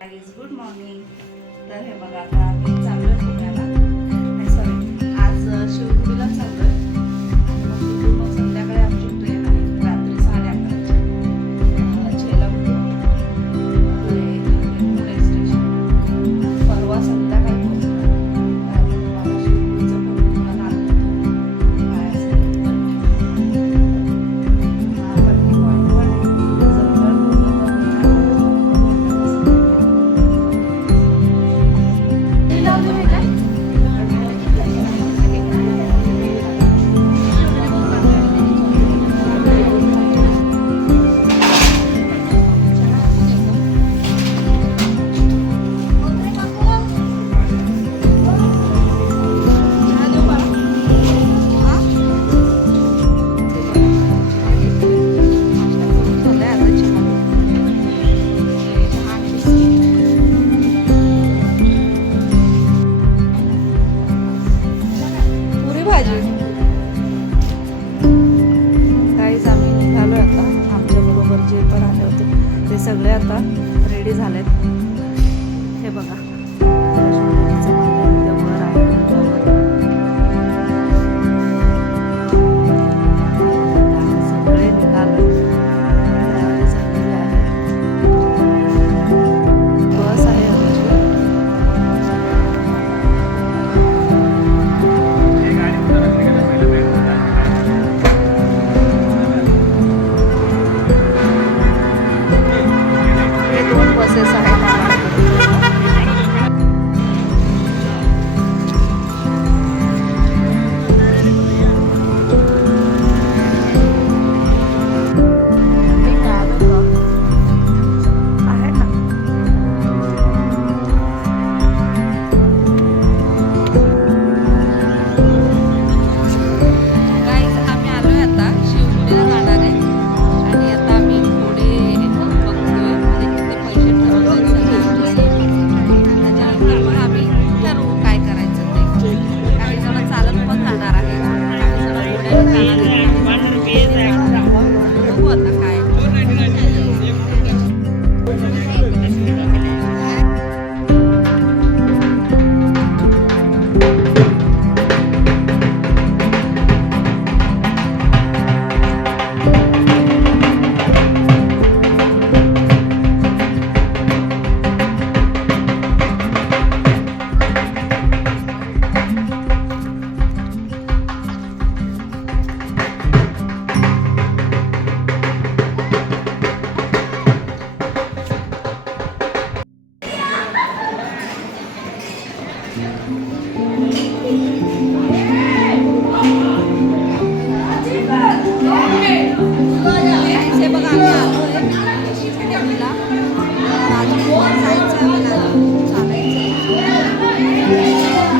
Guys good morning. तर हे बघा आता आम्ही चाललोय पुण्याला, सॉरी आज शिवपुरीला चाललोय. आणि मग तिथून मग संध्याकाळी आमची ट्रेन आहे रात्री 11:30 झेलम टू पुणे स्टेशन. परवा संध्याकाळी पोहोचणार. आणि तुम्हाला शिवपुरीचं पण तुम्हाला काय असेल पट्टी पॉईंट वन आहे सगळे आता रेडी झालेत. हे बघा लक्ष्मीदेवीचं मंदिर इथे वर आहे सगळे निघाले. तयारी झालेली आहे. बस आहे बसेस आहेत.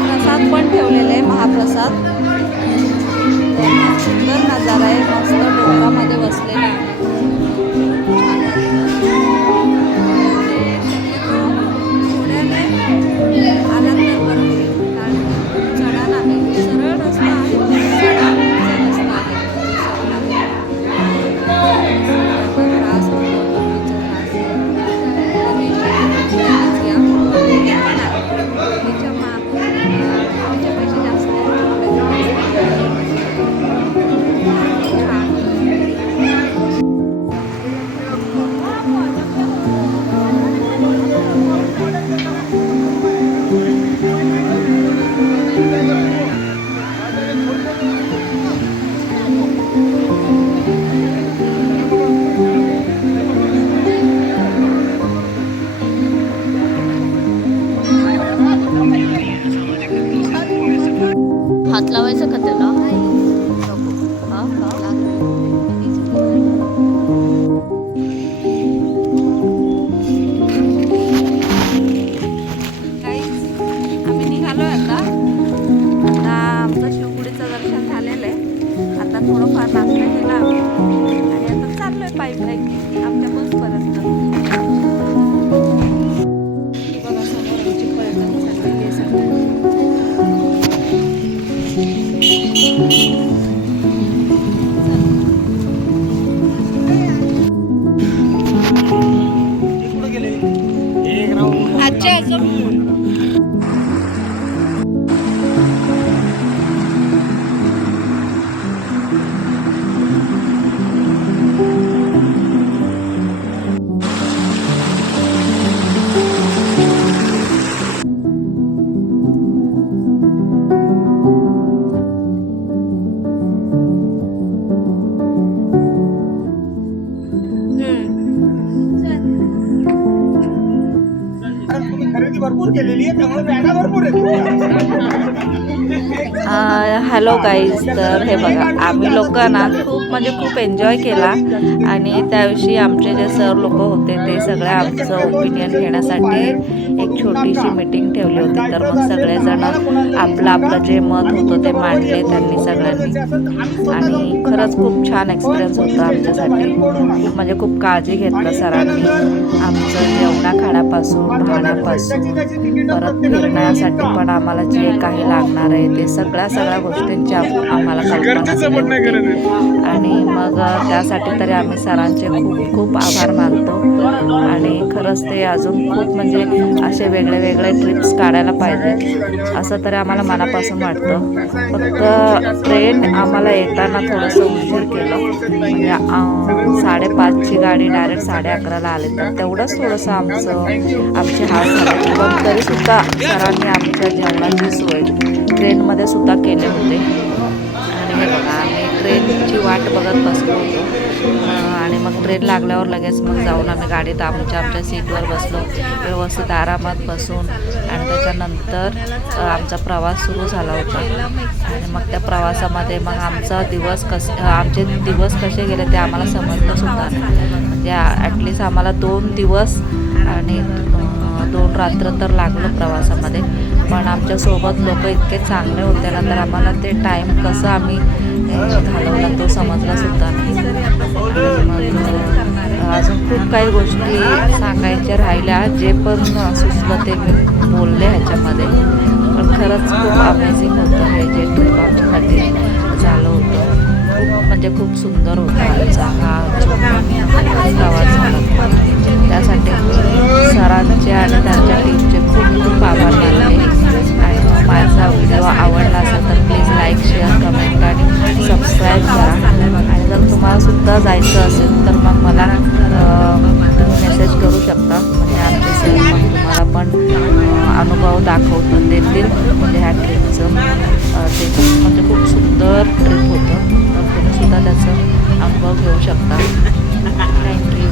प्रसाद पण ठेवलेले आहे. महाप्रसाद सुंदर नजारा आहे. मस्त डोंगरामध्ये बसलेला आहे. आजी आजोबा खरेदी भरपूर केलेली आहे त्यामुळे बॅगा भरपूर आहेत. हॅलो गाईज, तर हे बघा आम्ही लोक ना खूप एन्जॉय केला आणि त्याविषयी आमचे जे सर लोक होते ते सगळे आमचं ओपिनियन घेण्यासाठी एक छोटीशी मीटिंग ठेवली होती. तर मग सगळेजण आपलं जे मत होतं ते मांडले त्यांनी सगळ्यांनी आणि खरंच खूप छान एक्सपिरियन्स होता आमच्यासाठी. खूप काळजी घेतलं सरांनी आमचं जेवणा खाण्यापासून राहण्यापासून परत फिरण्यासाठी पण आम्हाला जे काही लागणार आहे ते सगळ्या गोष्टींची आम्हाला कल्पना दिली. आणि मग त्यासाठी तरी आम्ही सरांचे खूप आभार मानतो आणि खरंच ते अजून खूप असे वेगळे ट्रिप्स काढायला पाहिजे असं तरी आम्हाला मनापासून वाटतं. फक्त ट्रेन आम्हाला येताना थोडंसं उशीर केलं, 5:30ची गाडी डायरेक्ट 11:30ला आली, तर तेवढंच थोडंसं आमचे हाल झाले. पण तरीसुद्धा सरांनी आमच्या जेवणाची सोय ट्रेनमध्ये सुद्धा केले होते. आणि हे बघा आम्ही ट्रेनची वाट बघत बसलो होतो आणि मग ट्रेन लागल्यावर लगेच मग जाऊन आम्ही गाडीत आमच्या सीटवर बसलो, व्यवस्थित आरामात बसून. आणि त्याच्यानंतर आमचा प्रवास सुरू झाला होता. आणि मग त्या प्रवासामध्ये मग आमचे दिवस कसे गेले ते आम्हाला समजलं सुद्धा नाही. ॲटलिस्ट आम्हाला 2 दिवस आणि 2 रात्र तर लागलं प्रवासामध्ये. पण आमच्यासोबत लोक इतके चांगले होते ना, तर आम्हाला ते टाईम कसं आम्ही घालवला तो समजला सुद्धा नाही. मग अजून खूप काही गोष्टी सांगायच्या राहिल्या, जे पण सुचलं ते मी बोलले ह्याच्यामध्ये. पण खरंच खूप अमेझिंग होतं हे जे ट्रिप आमच्यासाठी झालं होतं. खूप सुंदर होता आमचा हा जो प्रवास झाला. त्यासाठी सरांचे आणि त्यांच्या टीमचे खूप आभार मानले. आणि माझा व्हिडिओ आवडला असेल तर प्लीज लाईक, शेअर, कमेंट आणि सबस्क्राईब करा. आणि जर तुम्हाला सुद्धा जायचं असेल तर मग मला तुम्ही मेसेज करू शकता. आमचे सर मग तुम्हाला पण अनुभव देतील ह्या ट्रिपचं. ते खूप सुंदर ट्रिप होतं, तर तुम्ही सुद्धा त्याचा अनुभव घेऊ शकता. थँक्यू.